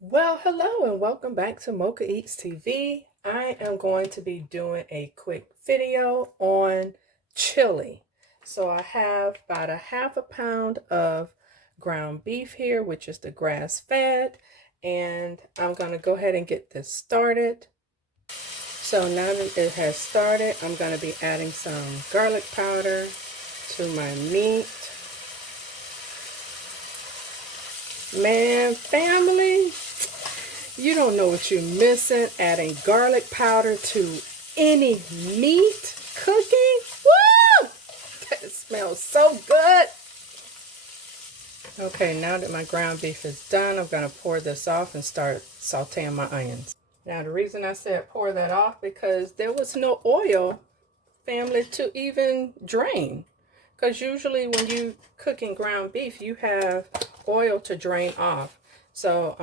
Well, hello and welcome back to Mochaeatstv. I am going to be doing a quick video on chili. So I have about a half a pound of ground beef here, which is the grass fed, and I'm going to go ahead and get this started. So now that it has started, I'm going to be adding some garlic powder to my meat. Man, family, you don't know what you're missing adding garlic powder to any meat cooking. Woo! That smells so good. Okay, now that my ground beef is done, I'm going to pour this off and start sauteing my onions. Now, the reason I said pour that off because there was no oil, family, to even drain. Because usually when you cooking ground beef, you have oil to drain off. So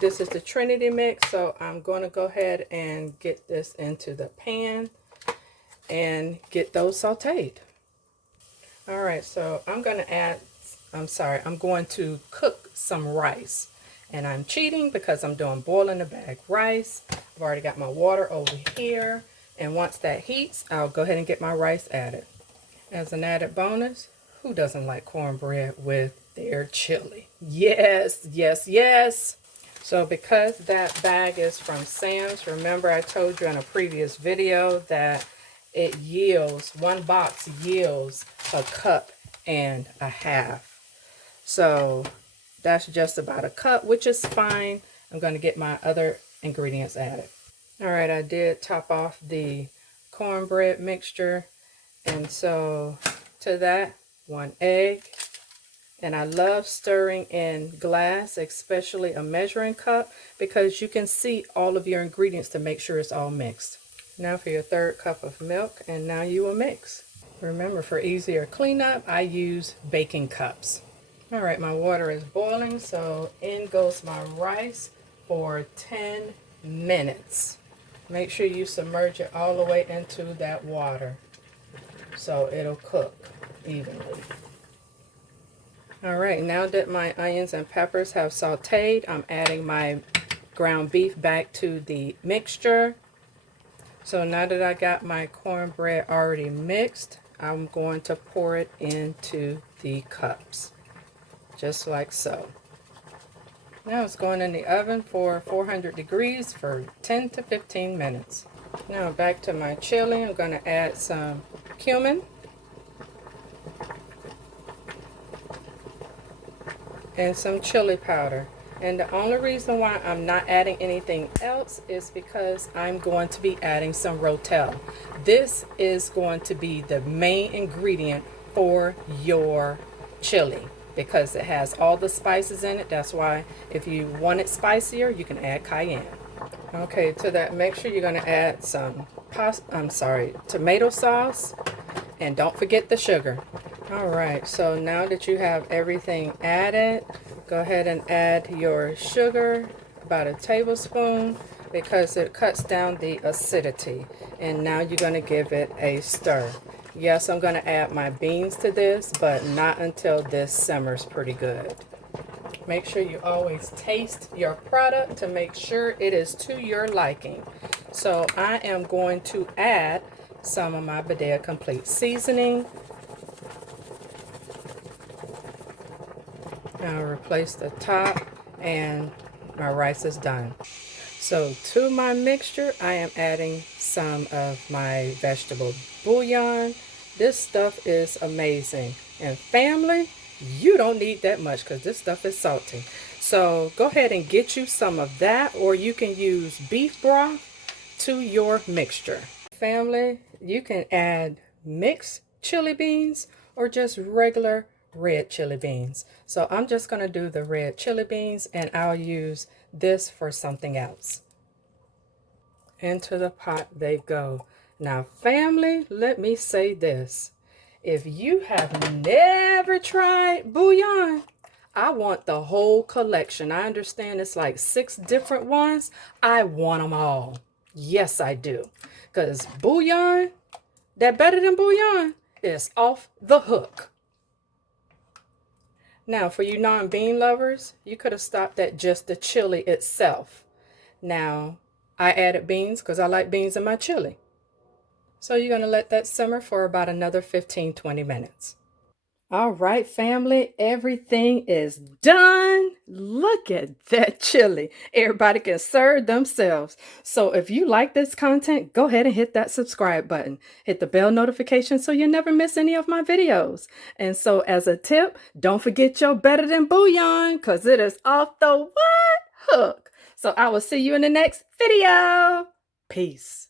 this is the Trinity mix, so I'm going to go ahead and get this into the pan and get those sauteed. All right, so I'm going to cook some rice. And I'm cheating because I'm doing boil in the bag rice. I've already got my water over here. And once that heats, I'll go ahead and get my rice added. As an added bonus, who doesn't like cornbread with their chili? Yes, yes, yes. So because that bag is from Sam's, remember I told you in a previous video that one box yields a cup and a half. So that's just about a cup, which is fine. I'm going to get my other ingredients added. All right, I did top off the cornbread mixture. And so to that, 1 egg. And I love stirring in glass, especially a measuring cup, because you can see all of your ingredients to make sure it's all mixed. Now for your 3rd cup of milk, and now you will mix. Remember, for easier cleanup, I use baking cups. All right, my water is boiling, so in goes my rice for 10 minutes. Make sure you submerge it all the way into that water so it'll cook evenly. All right, now that my onions and peppers have sauteed, I'm adding my ground beef back to the mixture. So now that I got my cornbread already mixed, I'm going to pour it into the cups, just like so. Now it's going in the oven for 400 degrees for 10 to 15 minutes. Now back to my chili. I'm going to add some cumin and some chili powder. And the only reason why I'm not adding anything else is because I'm going to be adding some Rotel. This is going to be the main ingredient for your chili because it has all the spices in it. That's why if you want it spicier, you can add cayenne. Okay, to that mixture, you're going to add some tomato sauce, and don't forget the sugar. All right, so now that you have everything added, go ahead and add your sugar, about a tablespoon, because it cuts down the acidity. And now you're going to give it a stir. Yes, I'm going to add my beans to this, but not until this simmers pretty good. Make sure you always taste your product to make sure it is to your liking. So I am going to add some of my Badia Complete Seasoning. I'll replace the top and my rice is done. So to my mixture, I am adding some of my vegetable bouillon. This stuff is amazing. And family, you don't need that much because this stuff is salty. So go ahead and get you some of that, or you can use beef broth to your mixture. Family, you can add mixed chili beans or just regular red chili beans. So I'm just going to do the red chili beans, and I'll use this for something else. Into the pot they go. Now family, let me say this. If you have never tried bouillon, I want the whole collection. I understand it's like 6 different ones. I want them all. Yes, I do. Because bouillon, that better than bouillon, is off the hook. Now, for you non-bean lovers, you could have stopped at just the chili itself. Now, I added beans because I like beans in my chili. So you're going to let that simmer for about another 15-20 minutes. All right, family, everything is done. Look at that chili. Everybody can serve themselves. So if you like this content, go ahead and hit that subscribe button. Hit the bell notification so you never miss any of my videos. And so as a tip, don't forget your better than bouillon because it is off the what? Hook. So I will see you in the next video. Peace.